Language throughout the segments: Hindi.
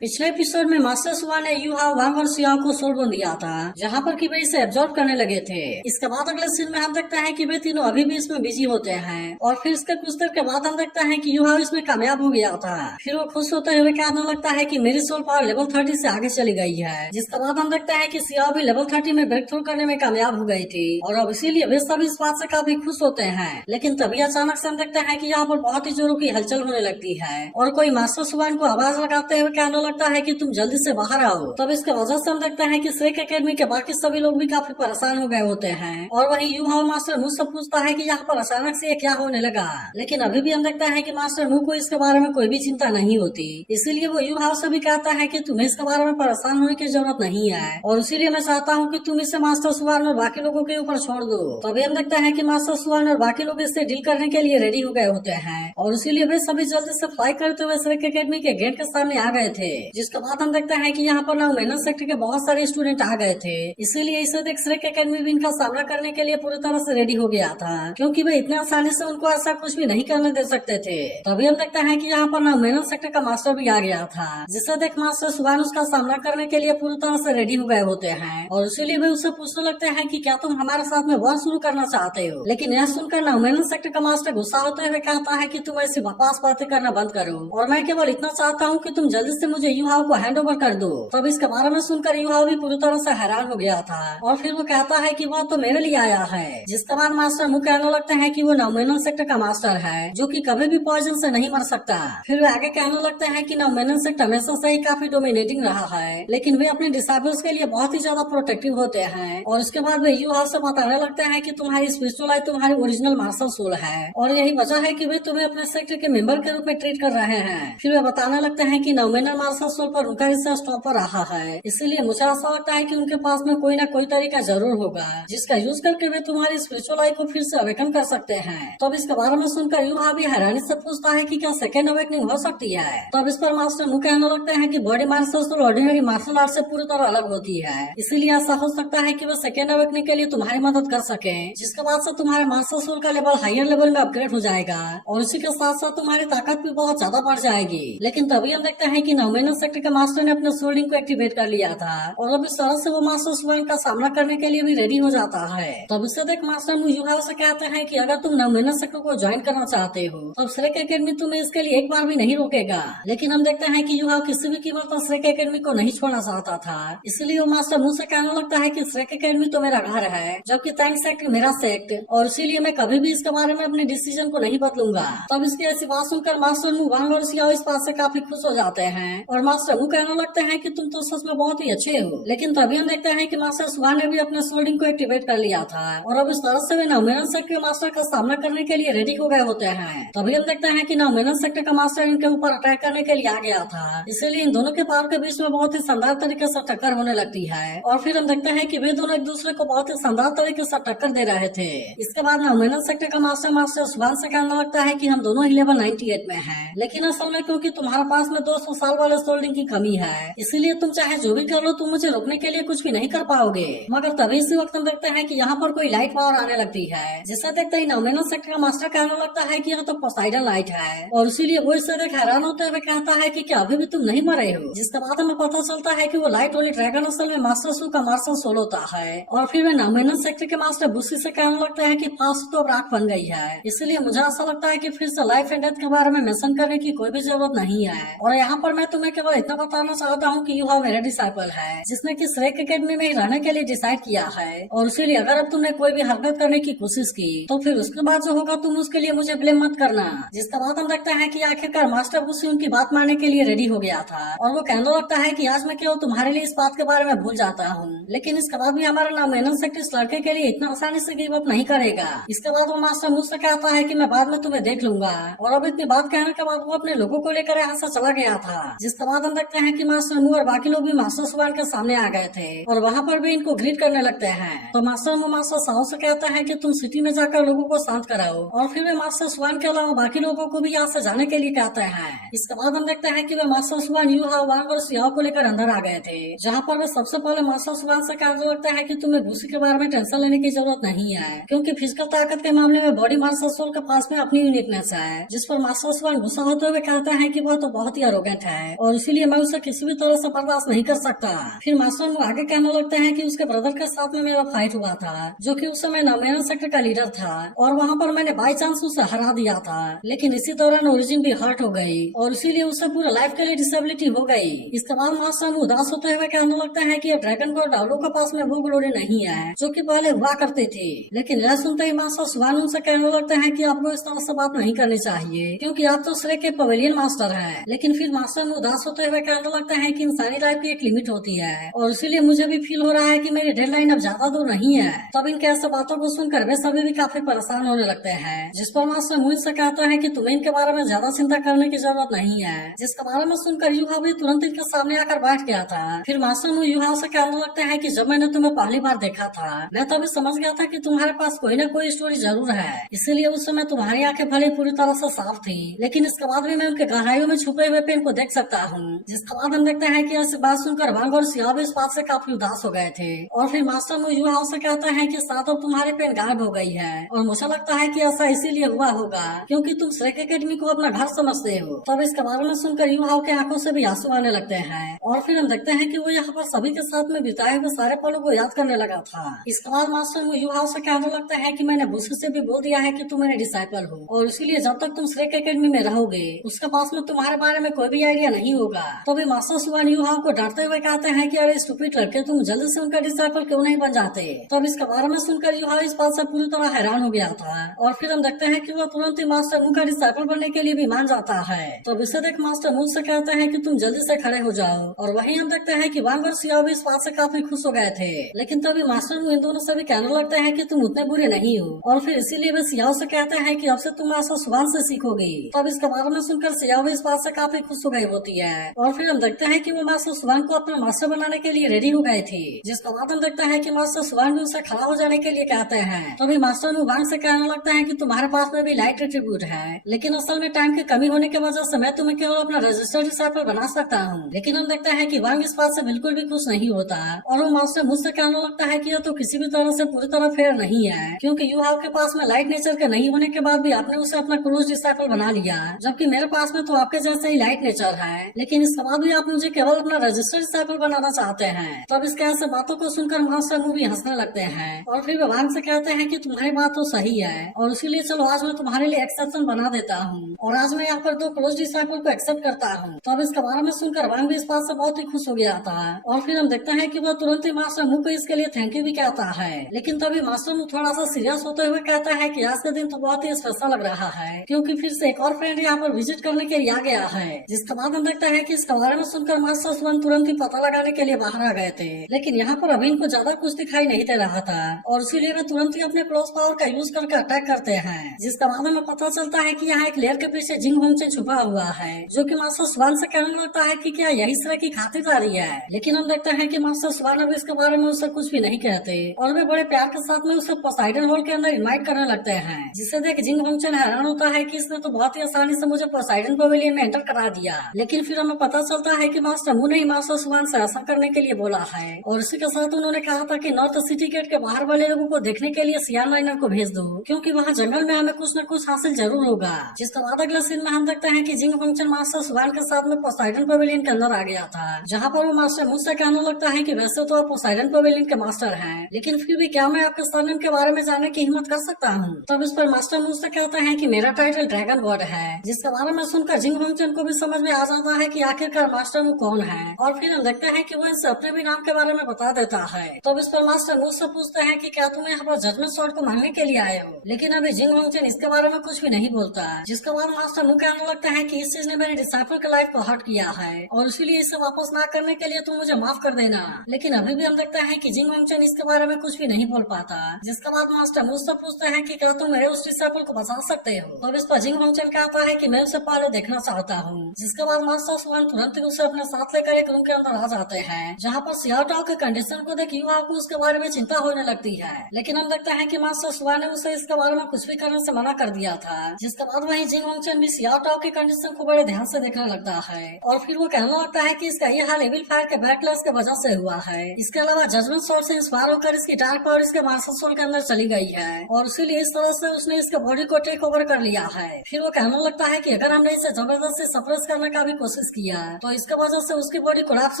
पिछले एपिसोड में मास्टर सुआ ने यू हाव वांग और सियाओ को सोलबोन दिया था, जहाँ पर कि वे इसे एब्जॉर्ब करने लगे थे। इसके बाद अगले सीन में हम देखते हैं कि वे तीनों अभी भी इसमें बिजी होते हैं और फिर इसके कुछ देर के बाद हम देखते हैं कि यू हाव इसमें कामयाब हो गया था। फिर वो खुश होते हुए कहने लगता है कि मेरी सोल पावर लेवल 30 से आगे चली गई है। जिसके बाद हम देखते हैं कि सियाओ भी लेवल 30 में ब्रेक थ्रू करने में कामयाब हो गई थी और अब इसीलिए वे सभी इस बात से काफी खुश होते हैं। लेकिन तभी अचानक से हम देखते हैं कि यहाँ पर बहुत ही जोरों की हलचल होने लगती है और कोई मास्टर सुआन को आवाज लगाते हुए कहने लगता है कि तुम जल्दी से बाहर आओ। तब इसके वजह से हम देखते हैं कि श्रेक एकेडमी के बाकी सभी लोग भी काफी परेशान हो गए होते हैं और वहीं यू हाव मास्टर मुझसे पूछता है कि यहाँ पर अचानक से ये क्या होने लगा। लेकिन अभी भी हम देखते हैं कि मास्टर मुंह को इसके बारे में कोई भी चिंता नहीं होती, इसीलिए वो यू हाव से भी कहता है कि तुम्हें इसके बारे में परेशान होने की जरूरत नहीं है और इसीलिए मैं चाहता हूँ कि तुम इसे मास्टर सुआन और बाकी लोगों के ऊपर छोड़ दो। तभी हम देखते हैं कि मास्टर सुआन और बाकी लोग इससे डील करने के लिए रेडी हो गए होते हैं और इसीलिए वे सभी जल्दी से फ्लाई करते हुए श्रेक एकेडमी के गेट के सामने आ गए थे। जिसके बाद हम देखते हैं कि यहाँ पर ना मेहनत सेक्टर के बहुत सारे स्टूडेंट आ गए थे, इसीलिए इसे देख श्रेक एकेडमी भी इनका सामना करने के लिए पूरी तरह से रेडी हो गया था, क्योंकि वे इतने आसानी से उनको ऐसा कुछ भी नहीं करने दे सकते थे। तभी हम देखते हैं कि यहाँ पर ना मेहनत सेक्टर का मास्टर भी आ गया था, जिसे देख मास्टर सुबह उसका सामना करने के लिए पूरी तरह से रेडी हो गए होते हैं और इसीलिए वे उससे पूछने लगते हैं कि क्या तुम हमारे साथ में वॉर शुरू करना चाहते हो। लेकिन यह सुनकर ना मेहनत सेक्टर का मास्टर गुस्सा होते हुए कहता है कि तुम ऐसी बकवास बातें करना बंद करो और मैं केवल इतना चाहता हूँ कि तुम जल्दी से मुझे यू हाव को हैंड ओवर कर दो। तब इसके बारे में सुनकर यू हाव भी पूरी तरह से हैरान हो गया था और फिर वो कहता है कि वह तो मेरे लिए आया है। जिसके बाद मास्टर मुंह कहने लगते हैं कि वो नवमेनन सेक्टर का मास्टर है जो कि कभी भी पॉइजन से नहीं मर सकता। फिर वे आगे कहने लगते हैं कि नवमेनन सेक्टर हमेशा से ही काफी डोमिनेटिंग रहा है, लेकिन वे अपने डिसेबल्स के लिए बहुत ही ज्यादा प्रोटेक्टिव होते हैं। और उसके बाद वे यू हाव से बताने लगते हैं कि तुम्हारी स्पिरिचुअल लाइफ तुम्हारी ओरिजिनल मार्शल सोल है और यही वजह है कि वे तुम्हें अपने सेक्टर के मेंबर के रूप में ट्रीट कर रहे हैं। फिर वे बताने लगते हैं कि नवमेनन मार्शल सोल पर उनका रिसर्च स्टॉप पर रहा है, इसीलिए मुझे ऐसा लगता है कि उनके पास में कोई ना कोई तरीका जरूर होगा जिसका यूज करके वे तुम्हारी स्पिरिचुअल लाइफ को फिर से अवेकन कर सकते हैं। तो अब इसके बारे में सुनकर यू हाव भी हैरानी से पूछता है कि क्या सेकेंड अवेकनिंग हो सकती है। तो अब इस पर मास्टर मुंह कहने लगते हैं कि body martial soul ordinary martial art से पूरी तरह अलग होती है, इसीलिए ऐसा हो सकता है कि वो सेकेंड अवेकनिंग के लिए तुम्हारी मदद कर सके, जिसके बाद से तुम्हारे मार्शल सोल का लेवल हायर लेवल में अपग्रेड हो जाएगा और उसी के साथ साथ तुम्हारी ताकत भी बहुत ज्यादा बढ़ जाएगी। लेकिन तभी हम देखते हैं कि नवमेनन सेक्टर के मास्टर ने अपने सोल्डिंग को एक्टिवेट कर लिया था और अब इस तरह से वो मास्टर सुआन का सामना करने के लिए भी रेडी हो जाता है। तब उससे देख मास्टर यू हाव से कहते हैं कि अगर तुम नवमेनन सेक्टर को ज्वाइन करना चाहते हो तो श्रेक एकेडमी तुम्हें इसके लिए एक बार भी नहीं रोकेगा। लेकिन हम देखते हैं कि यू हाव किसी भी कीमत पर श्रेक एकेडमी को नहीं छोड़ना चाहता था, इसलिए वो मास्टर मुंह से कहने लगता है कि श्रेक एकेडमी तो मेरा घर है जबकि थैंक सेक्ट मेरा सेक्ट और इसीलिए मैं कभी भी इसके बारे में अपने डिसीजन को नहीं बदलूंगा। तब इसकी ऐसी बात सुनकर मास्टर मुंह वांग और सियाओ इस बात से काफी खुश हो जाते हैं और मास्टर मुंह कहने लगते हैं कि तुम तो सच में बहुत ही अच्छे हो। लेकिन तभी हम देखते हैं कि मास्टर सुआन ने भी अपने सोल्डिंग को एक्टिवेट कर लिया था और अब इस तरह से वे नवमेनन सेक्टर के मास्टर का सामना करने के लिए रेडी हो गए होते हैं। तभी हम देखते हैं कि नवमेनन सेक्टर का मास्टर इनके ऊपर अटैक करने के लिए आ गया था, इसीलिए इन दोनों के पावर के बीच में बहुत ही शानदार तरीके से टक्कर होने लगती है और फिर हम देखते हैं कि वे दोनों एक दूसरे को बहुत ही शानदार तरीके से टक्कर दे रहे थे। इसके बाद नवमेनन सेक्टर का मास्टर सुआन से कहने लगता है कि हम दोनों ही लेवल 98 में हैं, लेकिन असल में क्योंकि तुम्हारे पास में 200 साल वाले सोल्डिंग की कमी है, इसीलिए तुम चाहे जो भी कर लो तुम मुझे रोकने के लिए कुछ भी नहीं कर पाओगे। मगर तभी इसी वक्त हम देखते हैं कि यहाँ पर कोई लाइट पावर आने लगती है, जिसे देखते ही नवमेनन सेक्टर का मास्टर कहने लगता है कि यह तो पोसाइडन लाइट है और इसीलिए वो इससे देख हैरान होते हुए कहता है कि क्या अभी भी तुम नहीं मरे हो। जिसके बाद हमें पता चलता है कि वो लाइट वाली ड्रैगन असल में मास्टर सू का मार्शल सोल होता है और फिर वे नवमेनन सेक्टर के मास्टर बुशी से कहने लगते हैं कि पास्ट तो अब राख बन गई है, इसलिए मुझे ऐसा लगता है कि फिर से लाइफ एंड डेथ के बारे में मेंशन करने की कोई भी जरूरत नहीं है। और यहाँ पर मैं तुम्हें केवल इतना बताना चाहता हूँ कि यू हाव मेरा डिसाइपल है जिसने कि श्रेक एकेडमी में ही रहने के लिए डिसाइड किया है और इसीलिए अगर अब तुमने कोई भी हरकत करने की कोशिश की तो फिर उसके बाद जो होगा तुम उसके लिए मुझे ब्लेम मत करना। जिसके बाद हम देखते हैं कि आखिरकार मास्टर बुशी उनकी बात मानने के लिए रेडी हो गया था और वो कहने लगता है कि आज मैं केवल तुम्हारे लिए इस बात के बारे में भूल जाता हूँ, लेकिन इसके बाद भी हमारा नवमेनन सेक्टर इस लड़के के लिए इतना आसानी से गिव अप नहीं करेगा। इसके बाद वो मास्टर मुझसे कहता है कि मैं बाद में तुम्हें देख लूंगा और अब इतनी बात कहने के बाद वो अपने लोगों को लेकर यहाँ से चला गया था। जिसके बाद हम देखते हैं कि मास्टर मुंह और बाकी लोग भी मास्टर सुआन के सामने आ गए थे और वहाँ पर भी इनको ग्रीट करने लगते हैं। तो मास्टर मुंह मास्टर साहू से कहता है कि तुम सिटी में जाकर लोगों को शांत कराओ और फिर वे मास्टर सुआन के अलावा बाकी लोगों को भी यहाँ से जाने के लिए कहते हैं। इसके बाद हम देखते हैं कि वे मास्टर सुआन यू हाव वांग और सियाओ को लेकर अंदर आ गए थे, जहाँ पर वे सबसे पहले मास्टर सुआन से कहने लगता है कि तुम्हें बुशी के बारे में टेंशन लेने की जरूरत नहीं है, क्योंकि फिजिकल ताकत के मामले में बॉडी मास्टर सोल के पास में अपनी यूनिकनेस है। जिस पर मास्टर सुआन गुस्सा होते हुए कहता है कि वह तो बहुत ही अरोगेंट है और इसीलिए मैं उसे किसी भी तरह से बर्दाश्त नहीं कर सकता। फिर मास्टर मुंह आगे कहने लगते हैं कि उसके ब्रदर के साथ में मेरा फाइट हुआ था, जो कि उस समय नॉमिनल सेक्टर का लीडर था, और वहाँ पर मैंने बाई चांस उसे हरा दिया था। लेकिन इसी दौरान ओरिजिन भी हर्ट हो गई और इसीलिए उसे पूरे लाइफ के लिए डिसेबिलिटी हो गई। इसके बाद मास्टर मुंह उदास होते हुए कहने लगता है कि ड्रैगन गॉड डाउलो के पास में वो ग्लोरी नहीं है जो कि पहले हुआ करती थी। लेकिन यह सुनते ही मास्टर सुवान उनसे कहने लगते हैं कि आपको इस तरह से बात नहीं करनी चाहिए, क्योंकि आप तो श्रेय के पवेलियन मास्टर हैं। लेकिन फिर मास्टर मुंह उदास होते हुए कहने लगते हैं कि इंसानी लाइफ की एक लिमिट होती है और इसीलिए मुझे भी फील हो रहा है कि मेरी डेडलाइन अब ज्यादा दूर नहीं है। तब इनके ऐसे बातों को सुनकर वे सभी भी काफी परेशान होने लगते हैं, जिस पर मास्टर मुंह से कहता है कि तुम्हें इनके बारे में ज्यादा चिंता करने की जरूरत नहीं है, जिसके बारे में सुनकर युहा भी तुरंत इनके सामने आकर बैठ गया था। फिर मास्टर मुंह युहा से कहने लगते हैं कि जब मैंने तुम्हें पहली बार देखा था मैं तभी समझ गया था कि तुम्हारे पास कोई न कोई स्टोरी जरूर है, इसीलिए उस समय तुम्हारी आंखें भले पूरी तरह से साफ थी, लेकिन इसके बाद भी मैं उनके गहराइयों में छुपे हुए पेन को देख सकता हूँ। जिसके बाद हम देखते हैं कि ऐसी बात सुनकर वांग और सियाओ भी इस बात से काफी उदास हो गए थे। और फिर मास्टर मुंह युहा से कहता है कि साथ अब तुम्हारी पेन गायब हो गई है, और मुझे लगता है कि ऐसा इसीलिए हुआ होगा क्योंकि तुम श्रेक एकेडमी को अपना घर समझते हो। तब इसके बारे में सुनकर युहा के आंखों से भी आंसू आने लगते हैं और फिर हम देखते हैं कि वो यहाँ पर सभी के साथ में बिताए हुए सारे पलों को याद करने लगा था। इसके बाद मास्टर मुंह युहा से कहने लगता है कि मैंने बुशी से भी बोल दिया है कि तुम मेरे डिसाइपल हो और इसीलिए जब तक तुम श्रेक एकेडमी में रहोगे उसके पास में तुम्हारे बारे में कोई भी आइडिया नहीं होगा। तभी मास्टर सुवान युहा को डांटते हुए कहते हैं कि अरे स्टूपिड लड़के, तुम जल्दी से उनका डिसाइपल क्यों नहीं बन जाते। तब इसके बारे में सुनकर युहा इस बात से पूरी तरह हैरान हो गया था और फिर हम देखते हैं कि वो तुरंत ही मास्टर मुंह का डिसाइपल बनने के लिए भी मान जाता है। तब इसे देख मास्टर मुंह से कहते हैं कि तुम जल्दी से खड़े हो जाओ, और वहीं हम देखते हैं कि वांग और सियाओ भी इस बात से काफी खुश हो गए थे। लेकिन तभी मास्टर मुंह इन दोनों से भी कहने लगते हैं कि तुम उतने बुरे नहीं हो, और फिर इसीलिए वे सियाओ से कहते हैं कि अब से तुम मास्टर सुवान से सीखोगे। तब इसके बारे में सुनकर सियाओ भी इस बात से काफी खुश हो गई होती है और फिर हम देखते हैं कि वो मास्टर सुवान को अपना मास्टर बनाने के लिए रेडी हो गए थे। जिसके बाद हम देखते हैं कि मास्टर सुवान भी उसे खड़ा हो जाने के लिए कहते हैं। तभी मास्टर मुंह वांग से कहने लगता है कि तुम्हारे पास में भी लाइट एट्रीब्यूट है, लेकिन असल में टाइम की कमी होने की वजह से मैं तुम्हें केवल अपना रजिस्टर्ड डिसाइपल बना सकता हूँ। लेकिन हम देखते हैं कि वांग इस बात से बिल्कुल भी खुश नहीं होता और वो मास्टर मुझसे कहने लगता है कि यह तो किसी भी तरह से पूरी तरह फेयर नहीं है, क्योंकि युहाव के पास में लाइट नेचर के नहीं होने के बाद भी आपने उसे अपना क्लोज डिसाइपल बना लिया, जबकि मेरे पास में तो आपके जैसे ही लाइट नेचर है, लेकिन इसके बाद भी आप मुझे केवल अपना रजिस्टर्ड डिसाइपल बनाना चाहते हैं। तब इसके ऐसे बातों को सुनकर मास्टर मुंह भी हंसने लगते हैं और फिर वे वांग से कहते हैं कि तुम्हारी बात तो सही है और इसीलिए चलो आज मैं तुम्हारे लिए एक्सेप्शन बना देता हूँ और आज मैं यहाँ पर 2 क्लोज डिसाइपल को एक्सेप्ट करता हूँ। तब इसके बारे में सुनकर वांग भी इस बात से बहुत ही खुश हो गया था और फिर हम देखते हैं कि वो तुरंत ही मास्टर मुंह को इसके लिए थैंक यू भी कहता है। लेकिन तभी मास्टर मुंह थोड़ा सा सीरियस होते हुए कहता है कि आज का दिन तो बहुत ही स्पेशल लग रहा है, क्योंकि फिर से एक और फ्रेंड यहाँ पर विजिट करने के लिए आ गया है। जिसके बाद हम देखते हैं कि इसके बारे में सुनकर मास्टर सुवान तुरंत ही पता लगाने के लिए बाहर आ गए थे, लेकिन यहाँ पर अभी इनको ज्यादा कुछ दिखाई नहीं दे रहा था और इसीलिए वे तुरंत ही अपने क्लोज पावर का यूज करके अटैक करते हैं। जिसके बाद हमें पता चलता है कि यहाँ एक लेयर के पीछे जिंग होंगचेन छुपा हुआ है, जो कि मास्टर सुवान से कहने लगता है कि क्या यही श्रेय की खातिरदारी है। लेकिन हम देखते हैं कि मास्टर सुवान अभी इसके बारे में उससे कुछ भी नहीं कहते और वे बड़े प्यार के साथ में उसे पोसाइडन हॉल के अंदर इनवाइट करने लगते हैं, जिसे देख जिंग होंगचेन हैरान होता है कि इसने तो बहुत ही आसानी से मुझे पोसाइडन पवेलियन में एंटर करा दिया। लेकिन फिर हमें पता चलता है कि मास्टर मुंह ने मास्टर सुवान से ऐसा करने के लिए बोला है और इसी के साथ उन्होंने कहा था कि नॉर्थ सिटी गेट के बाहर वाले लोगों को देखने के लिए सियान लाइनर को भेज दो, क्योंकि वहाँ जंगल में हमें कुछ न कुछ हासिल जरूर होगा। जिसके बाद अगले सीन में हम देखते हैं कि जिंग होंगचेन मास्टर सुवान के साथ में पोसाइडन पवेलियन के अंदर आ गया था, जहाँ पर वो मास्टर मुझसे कहने लगता है कि वैसे तो आप पोसाइडन पवेलियन के मास्टर हैं, लेकिन फिर भी क्या मैं आपके सरनेम के बारे में जानने की हिम्मत कर सकता हूँ। तब इस पर मास्टर मुझसे कहता है कि मेरा टाइटल ड्रैगन गॉड है, जिसके बारे में सुनकर जिंग होंगचेन को भी समझ में आ जाता है कि आखिरकार मास्टर मुंह कौन है और फिर हम देखते हैं कि वो इनसे अपने भी नाम के बारे में बता देता है। तब इस पर मास्टर मुझसे पूछते हैं कि क्या तुम यहाँ पर जजमेंट स्वॉर्ड को मांगने के लिए आए हो, लेकिन अभी जिंग होंगचेन इसके बारे में कुछ भी नहीं बोलता। जिसके बाद मास्टर मुंह कहने लगता है कि इस चीज ने मेरे डिसाइपल के लाइफ को हर्ट किया है और इसीलिए इसे वापस ना करने के लिए तुम मुझे माफ कर देना। लेकिन अभी भी हम देखते हैं कि जिंग होंगचेन इसके बारे में कुछ भी नहीं बोल पाता। जिसके बाद मास्टर मुझसे पूछते हैं कि क्या तुम मेरे उस डिसाइपल को बचा सकते हो। तब इस पर जिंग होंगचेन कहता है कि मैं उसे पहले देखना चाहता हूँ। जिसके बाद मास्टर सुवान तुरंत ही उसे अपने साथ लेकर एक रूम के अंदर आ जाते हैं, जहाँ पर सियाओ के कंडीशन को देख युवा को उसके बारे में चिंता होने लगती है। लेकिन हम देखते हैं कि मास्टर सुवान ने उसे इसके बारे में कुछ भी करने से मना कर दिया था। जिसके बाद वही जिंग होंगचेन भी सियाओ के कंडीशन को बड़े ध्यान से देखने लगता है और फिर वो कहने लगता है कि इसका ये हाल एविल फायर के बैकलैश के वजह से हुआ है। इसके अलावा जजमेंट स्वॉर्ड से इंस्पायर होकर इसकी डार्क पावर इसके मास्टर सोल के अंदर चली गई है और इसीलिए इस तरह से उसने इसके बॉडी को टेक ओवर कर लिया है। फिर वो कहने लगता है कि अगर हमने इसे जबरदस्ती सप्रेस करने का भी कोशिश कोशिश किया तो इसके वजह से उसकी बॉडी कोलैप्स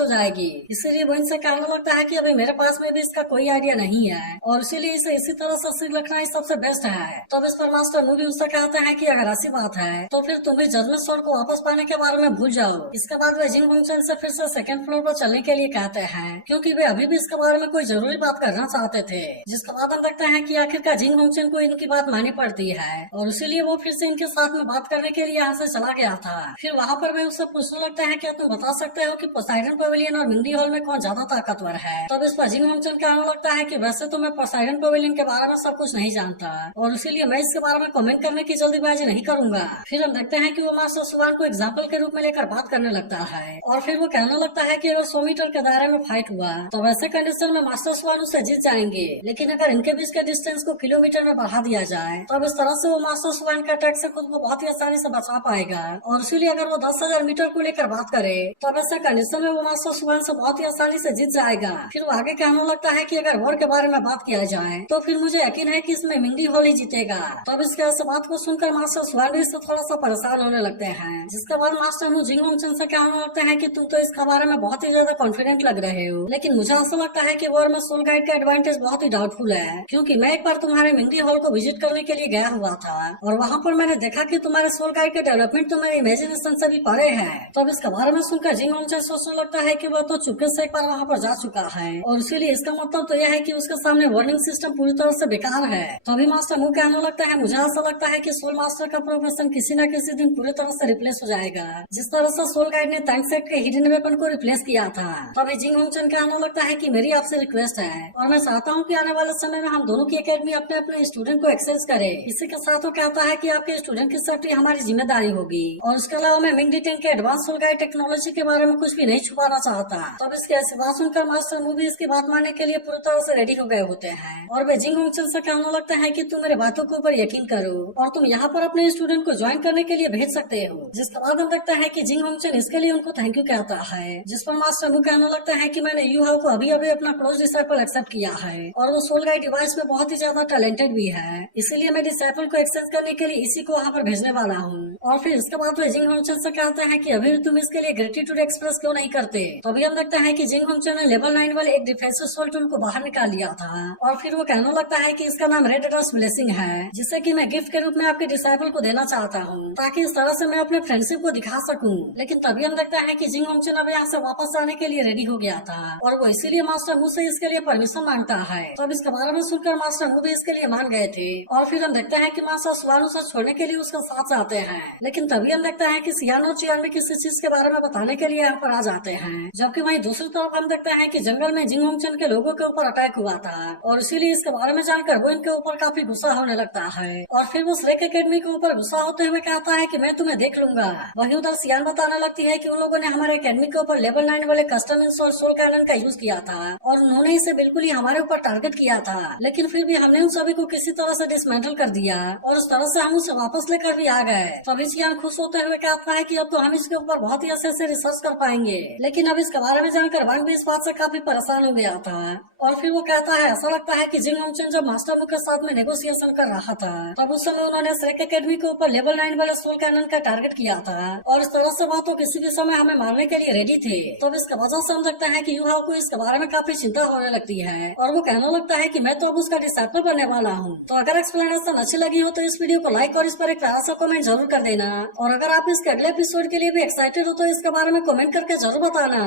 हो जाएगी। इसीलिए वो इनसे कहने लगता है कि अभी मेरे पास में भी इसका कोई आइडिया नहीं है और इसीलिए इसे इसी तरह से सीख रखना ही सबसे बेस्ट है। तब इस पर मास्टर मूवी उससे कहते हैं कि अगर ऐसी बात है तो फिर तुम भी जजमेंट स्वॉर्ड को वापस पाने के बारे में भूल जाओ। इसके बाद वे जिंग होंगचन से फिर से सेकंड फ्लोर पर चलने के लिए कहते हैं क्योंकि वे अभी भी इसके बारे में कोई जरूरी बात करना चाहते थे। जिसके बाद हम देखते हैं कि आखिरकार जिंग होंगचन को इनकी बात माननी पड़ती है और इसीलिए वो फिर से इनके साथ में बात करने के लिए यहाँ से चला गया था। फिर वहाँ पर वे उससे पूछने लगते हैं क्या तुम बता सकते हो कि पोसाइडन पवेलियन और मिंडी हॉल में कौन ज्यादा ताकतवर है। तब इस पर जिंग होंगचन कहने लगता है कि वैसे तो मैं पोसाइडन पवेलियन के बारे में सब कुछ नहीं जानता और इसीलिए मैं इसके बारे में कमेंट करने की जल्दीबाजी नहीं करूंगा। फिर हम देखते हैं कि वो मास्टर सुवान को एग्जाम्पल के रूप में लेकर बात करने लगता है और फिर वो कहने लगता है कि अगर 100 मीटर के दायरे में फाइट हुआ तो वैसे कंडीशन में मास्टर सुवान उससे जीत जाएंगे, लेकिन अगर इनके बीच के डिस्टेंस को किलोमीटर में बढ़ा दिया जाए तब इस तरह से वो मास्टर सुवान के अटैक से खुद को बहुत ही आसानी से बचा पाएगा। और इसीलिए अगर वो 10,000 मीटर को लेकर बात करे तब ऐसे कंडीशन में वो मास्टर सुवान से बहुत ही आसानी से जीत जाएगा। फिर वो आगे कहने लगता है कि अगर वॉर के बारे में बात किया जाए तो फिर मुझे यकीन है कि इसमें मिंडी हॉल ही जीतेगा। तब इसके ऐसे बात को सुनकर मास्टर सुवान भी इससे थोड़ा सा परेशान होने लगते हैं। जिसके बाद मास्टर मु जिंग होंगचन से कहने लगते हैं कि तुम तो इसके बारे में बहुत ही ज्यादा कॉन्फिडेंट लग रहे हो, लेकिन मुझे ऐसा लगता है कि वॉर में सोल गाइड का एडवांटेज बहुत ही डाउटफुल है क्योंकि मैं एक बार तुम्हारे मिंडी हॉल को विजिट करने के लिए गया हुआ था और वहाँ पर मैंने देखा कि तुम्हारे सोल गाइड के डेवलपमेंट तो मेरे इमेजिनेशन से भी परे है। तब इसके बारे में सुनकर जिंग होंगचन सोचने लगता है कि वह तो चुपके से एक बार वहाँ पर जा चुका है और इसीलिए इसका मतलब तो यह है कि उसके सामने वार्निंग सिस्टम पूरी तरह से बेकार है। तभी मास्टर मुंह कहने लगता है मुझे ऐसा लगता है कि सोल मास्टर का प्रोफेशन किसी न किसी दिन पूरी तरह से रिप्लेस हो जाएगा, जिस तरह से सोल गाइड ने टैंकसेट के हिडन वेपन को रिप्लेस किया था। तभी जिंग होंगचन कहने लगता है कि मेरी आपसे रिक्वेस्ट है और मैं चाहता हूँ कि आने वाले समय में हम दोनों की एकेडमी अपने अपने स्टूडेंट को एक्सेस करे। इसी के साथ वो कहता है कि आपके स्टूडेंट की सेफ्टी हमारी जिम्मेदारी होगी और उसके अलावा मैं मिंग डिटेन के एडवांस सोल गाइड टेक्नोलॉजी के बारे में कुछ भी नहीं छुपाना चाहता। तब इसकी ऐसी बात सुनकर मास्टर मु भी इसकी बात मानने के लिए पूरी तरह से रेडी हो गए होते हैं और वे जिंग होंगचन से कहने लगते हैं कि तुम मेरे बातों के ऊपर यकीन करो और तुम यहाँ पर अपने स्टूडेंट को ज्वाइन करने के लिए भेज सकते हो। जिसके बाद हम देखते हैं कि जिंग होंगचन इसके लिए उनको थैंक यू कहता है, जिस पर मास्टर मु कहने लगता है कि मैंने यू हाउ को अभी अभी अपना क्लोज डिसाइपल एक्सेप्ट किया है और वो सोल गाइड डिवाइस में बहुत ही ज्यादा टैलेंटेड भी है, इसीलिए मैं डिसाइपल को एक्सेस करने के लिए इसी को वहाँ पर भेजने वाला हूँ। और फिर इसके बाद वे जिंग होंगचन से कहते हैं कि अभी तुम इसके लिए ग्रेटिट्यूड एक्सप्रेस क्यों नहीं करते। तो अभी हम देखते हैं कि जिंग होंगचन ने लेवल 9 वाले एक डिफेंसिव सोल टूल को बाहर निकाल लिया था और फिर वो कहने लगता है कि इसका नाम रेड डस्ट ब्लेसिंग है, जिसे कि मैं गिफ्ट के रूप में आपके डिसाइपल को देना चाहता हूँ ताकि इस तरह से मैं अपने फ्रेंडशिप को दिखा सकूं। लेकिन तभी हम देखते हैं कि जिंग होंगचन अब यहाँ से वापस जाने के लिए रेडी हो गया था और वो इसीलिए मास्टर मु से इसके लिए परमिशन मांगता है। तो अब इसके बारे में सुनकर मास्टर मु भी इसके लिए मान गए थे और फिर हम देखते हैं कि मास्टर सुवान उसे छोड़ने के लिए उसका साथ जाते हैं। लेकिन तभी हम देखते हैं कि सियान और चियान भी किसी चीज के बारे में बताने के लिए यहाँ पर आ जाते हैं, जबकि वहीं दूसरी तरफ हम देखते हैं कि जंगल में जिंग होंगचन के लोगों के ऊपर अटैक हुआ था और इसीलिए इसके बारे में जानकर वो इनके ऊपर काफी गुस्सा होने लगता है और फिर वो श्रेक एकेडमी के ऊपर गुस्सा होते हुए कहता है कि मैं तुम्हें देख लूंगा। वहीं उधर सियान बताने लगती है कि उन लोगों ने हमारे एकेडमी के ऊपर लेवल 9 वाले कस्टम इंस्टॉल सोल कैनन का यूज किया था और उन्होंने इसे बिल्कुल ही हमारे ऊपर टारगेट किया था, लेकिन फिर भी हमने उन सभी को किसी तरह से डिसमेंटल कर दिया और उस तरह से हम उसे वापस लेकर भी आ गए। तभी सियान खुश होते हुए कहता है कि अब तो हम इसके ऊपर बहुत ही अच्छे से रिसर्च कर पाएंगे, लेकिन अब इसके बारे में जानकर वांग भी इस बात से काफी परेशान हो गया था और फिर वो कहता है ऐसा लगता है कि जिंग होंगचन जब मास्टर मु के साथ में नेगोशिएशन कर रहा था तब उस समय उन्होंने श्रेक एकेडमी के ऊपर लेवल 9 वाले सोल कैनन का टारगेट किया था और इस तरह से वो तो किसी भी समय हमें मारने के लिए रेडी थे। तो इसके वजह से हम लगता है कि यूहाओ को इसके बारे में काफी चिंता होने लगती है और वो कहने लगता है कि मैं तो अब उसका डिसाइपल बनने वाला हूँ। तो अगर एक्सप्लेनेशन अच्छी लगी हो तो इस वीडियो को लाइक और इस पर एक प्यारा सा कमेंट जरूर कर देना और अगर आप इसके अगले एपिसोड के लिए भी एक्साइटेड हो तो इसके बारे में कमेंट करके जरूर बताना।